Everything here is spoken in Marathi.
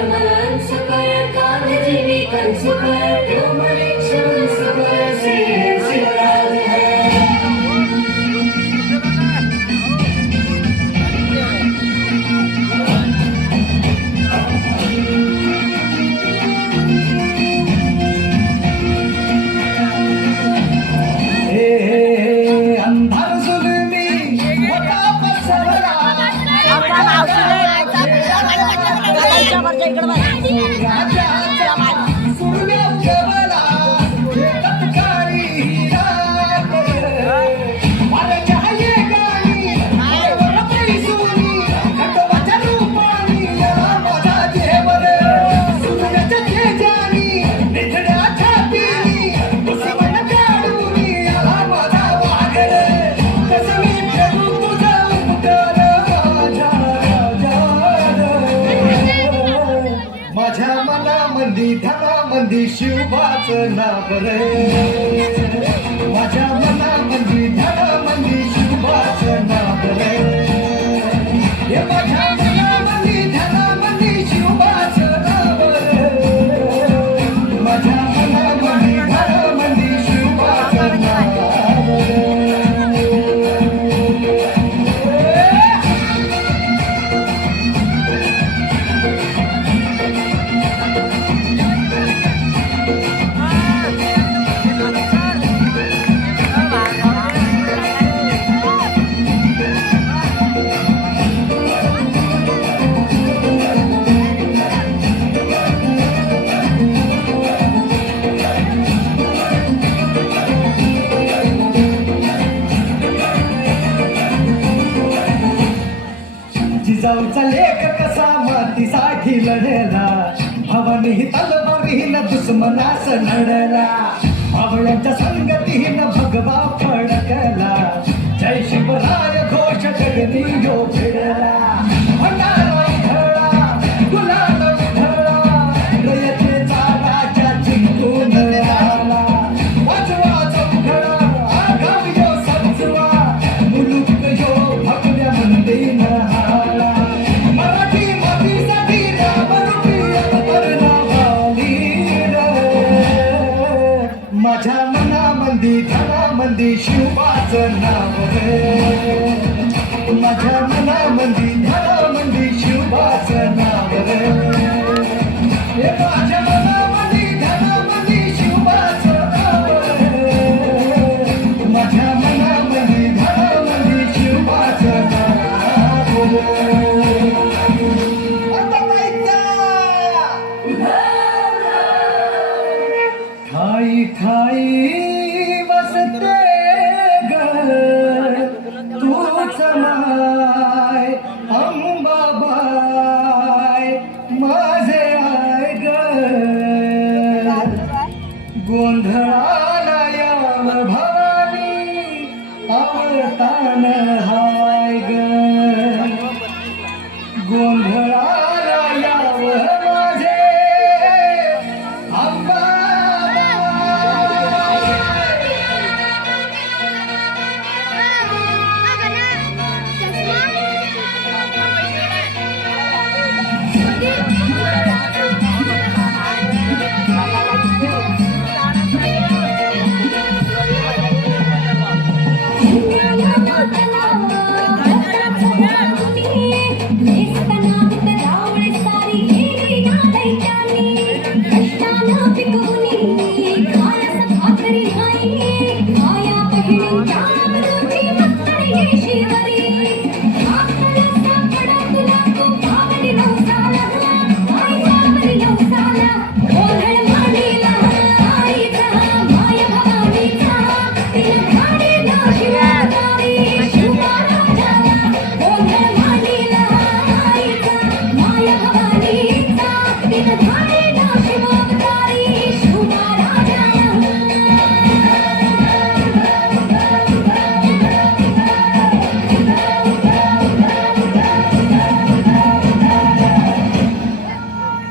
कमलं सुकर कामजीवी कंसुकर मंदी धरा मंदी नाव रे. माझ्या जिजाऊचा लेख कसा मातीसाठी लढला हवानी तलवारीन दुश्मनास लढला आवळ्याच्या संगतीहीन भगवा माझ्या मनामंदी धनामंदी शिवबाच नाव रे. माझ्या मनामंदी धनामंदी शिवबाच नाव ठाई ठाई वसते तू तूच माय अंबाबाय माझे आय ग गोंधळ